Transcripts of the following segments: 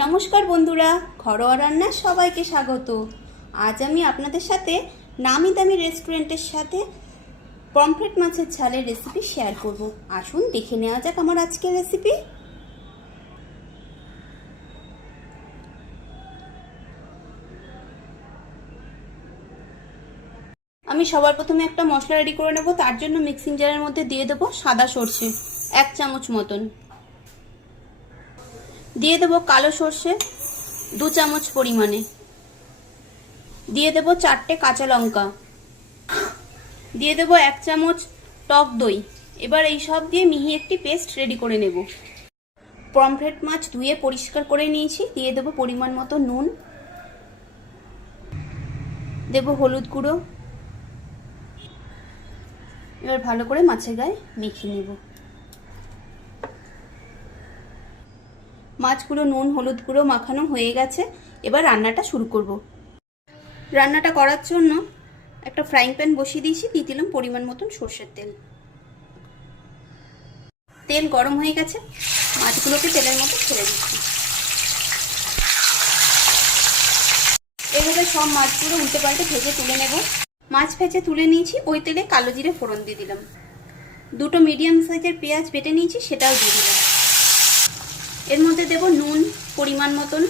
নমস্কার বন্ধুরা, ঘরোয়া রান্নার সবাইকে স্বাগত। আজ আমি আপনাদের সাথে নামি দামি রেস্টুরেন্টের সাথে পমফ্রেট মাছের ঝালের রেসিপি শেয়ার করব। আসুন, দেখে নেওয়া যাক আমার আজকের রেসিপি আমি সবার প্রথমে একটা মশলা রেডি করে নেব, তার জন্য মিক্সিং জারের মধ্যে দিয়ে দেবো সাদা সর্ষে, এক চামচ মতন। দিয়ে দেবো কালো সর্ষে দু চামচ পরিমাণে। দিয়ে দেবো চারটে কাঁচা লঙ্কা। দিয়ে দেবো এক চামচ টক দই। এবার এই সব দিয়ে মিহি একটি পেস্ট রেডি করে নেব। পমফ্রেট মাছ ধুয়ে পরিষ্কার করে নিয়েছি। দিয়ে দেবো পরিমাণ মতো নুন। দেব হলুদ গুঁড়ো। এবার ভালো করে মাছের গায়ে মেখে নেব। মাছগুলো নুন, হলুদ গুঁড়ো মাখানো হয়ে গেছে। এবার রান্নাটা শুরু করব। রান্নাটা করার জন্য একটা ফ্রাইং প্যান বসিয়ে দিয়েছি, দিয়ে দিলাম পরিমাণ মতন সর্ষের তেল। তেল গরম হয়ে গেছে, মাছগুলোকে তেলের মতো ছেড়ে দিচ্ছি। এভাবে সব মাছগুলো উল্টে পাল্টে ভেজে তুলে নেব। মাছ ভেজে তুলে নিয়েছি, ওই তেলে কালো জিরে ফোড়ন দিয়ে দিলাম। দুটো মিডিয়াম সাইজের পেঁয়াজ বেটে নিয়েছি, সেটাও দিয়ে দিলাম। এর মধ্যে দেব নুন পরিমাণ মতন,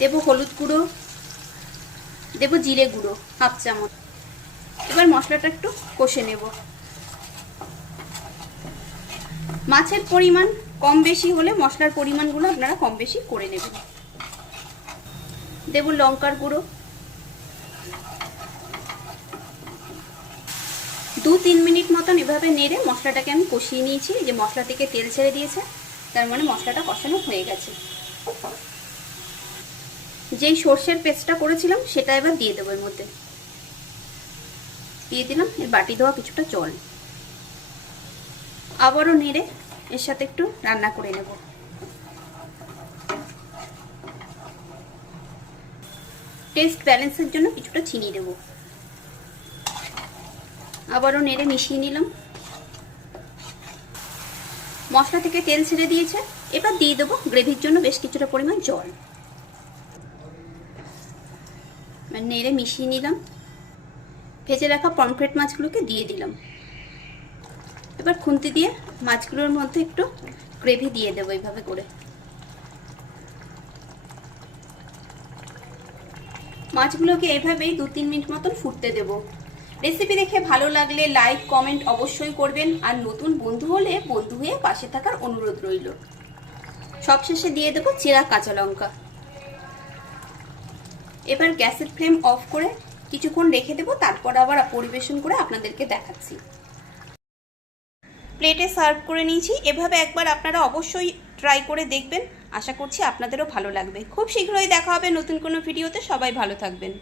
দেব হলুদ গুঁড়ো, দেব জিরে গুঁড়ো, হাফ চামচ। এবার মশলাটা একটু কষে নেব। মাছের পরিমাণ কম বেশি হলে মশলার পরিমাণগুলো আপনারা কম বেশি করে নেবেন। দেব লঙ্কার গুঁড়ো। দু তিন মিনিট মতন এভাবে নেড়ে মশলাটাকে আমি কষিয়ে নিয়েছি যে মশলা থেকে তেল ছেড়ে দিয়েছে। তার মানে মশলাটা কষানো হয়ে গেছে। যেই সর্ষের পেস্টটা করেছিলাম, সেটা এবার দিয়ে দেবো এর মধ্যে। দিয়ে দিলাম, এর বাটি দেওয়া কিছুটা জল। আবারও নেড়ে এর সাথে একটু রান্না করে নেব। টেস্ট ব্যালেন্সের জন্য কিছুটা চিনি দেব। আবারও নেড়ে মিশিয়ে নিলাম। মশলা থেকে তেল ছেড়ে দিয়েছে। এবার দিয়ে দেবো গ্রেভির জন্য বেশ কিছুটা পরিমাণ জল। নেড়ে মিশিয়ে নিলাম। ভেজে রাখা পমফ্রেট মাছগুলোকে দিয়ে দিলাম। এবার খুন্তি দিয়ে মাছগুলোর মধ্যে একটু গ্রেভি দিয়ে দেবো এইভাবে করে। মাছগুলোকে এভাবেই দু তিন মিনিট মতন ফুটতে দেবো। রেসিপি দেখে ভালো লাগলে লাইক কমেন্ট অবশ্যই করবেন। আর নতুন বন্ধু হলে বন্ধু হয়ে পাশে থাকার অনুরোধ রইল। সবশেষে দিয়ে দেবো চেরা কাঁচা লঙ্কা। এবার গ্যাসের ফ্লেম অফ করে কিছুক্ষণ রেখে দেবো, তারপর আবার পরিবেশন করে আপনাদেরকে দেখাচ্ছি। প্লেটে সার্ভ করে নিয়েছি। এভাবে একবার আপনারা অবশ্যই ট্রাই করে দেখবেন। আশা করছি আপনাদেরও ভালো লাগবে। খুব শীঘ্রই দেখা হবে নতুন কোনো ভিডিওতে। সবাই ভালো থাকবেন।